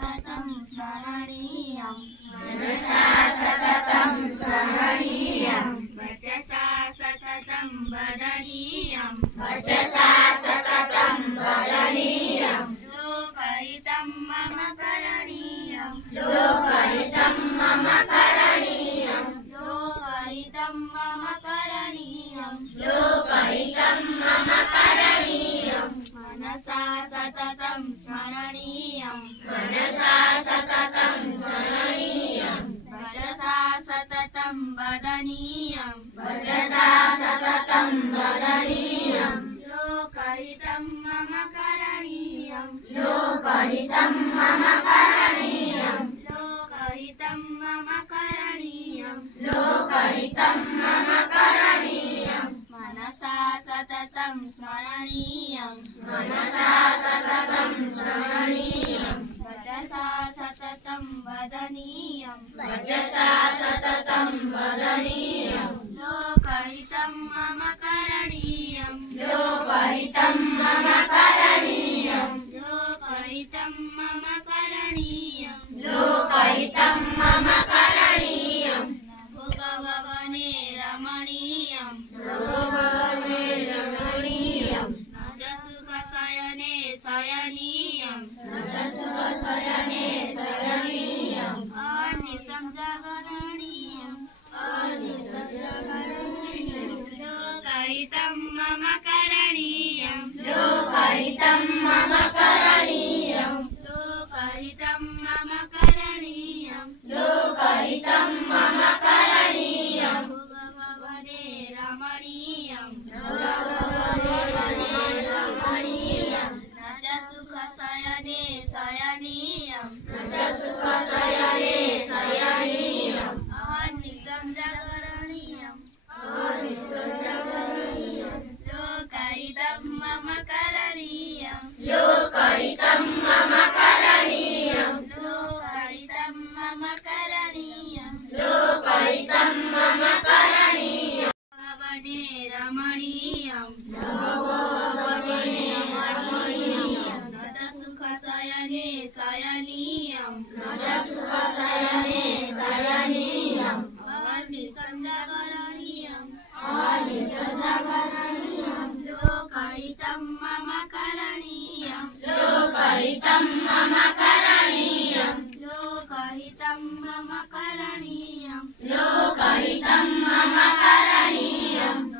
सततं स्मरणीयं मनसा सततं स्मरणीयं वचसा सततं वदनीयं वचसा सततं वदनीयं लोकहितं मम करणीयं लोकहितं मम करणीयं लोकहितं मम करणीयं लोकहितं मम करणीयं मनसा सततं स्मरणीयं मनसा सततं स्मरणीयं वचसा सततं वदनीयं वचसा सततं वदनीयं लोकहितं मम करणीयं लोकहितं मम करणीयं लोकहितं मम करणीयं लोकहितं मम करणीयं मनसा सततं स्मरणीयं मनसा सततं स्मरणीयं वचसा सततं वदनीयं वचसा सततं वदनीयं लोकहितं मम करणीयं लोकहितं मम करणीयं लोकहितं मम करणीयं लोकहितं मम करणीयं भोगभवने रमणीयं भोगभवने रमणीयं न च सुखशयने शयनीयं न च सुखशयने शयनीयं अनिशं जागरणीयं अनिशं जागरणीयं लोकहितं मम करणीयं लोकहितं मम करणीयं लोकहितं मम करणीयं लोकहितं मम करणीयं भोगभवने रमणीयं भोगभवने रमणीयं न च सुखशयने शयनीयं न च सुखशयने शयनीयं